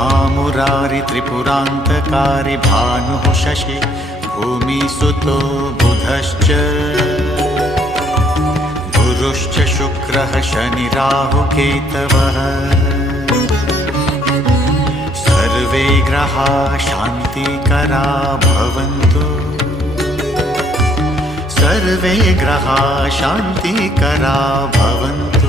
महामुरारि त्रिपुरान्तकारि भानुः शशि भूमिसुतो बुधश्च गुरुश्च शुक्रः शनिराहुकेतवः सर्वे ग्रहाः शान्तिकरा भवन्तु सर्वे ग्रहाः शान्तिकरा भवन्तु।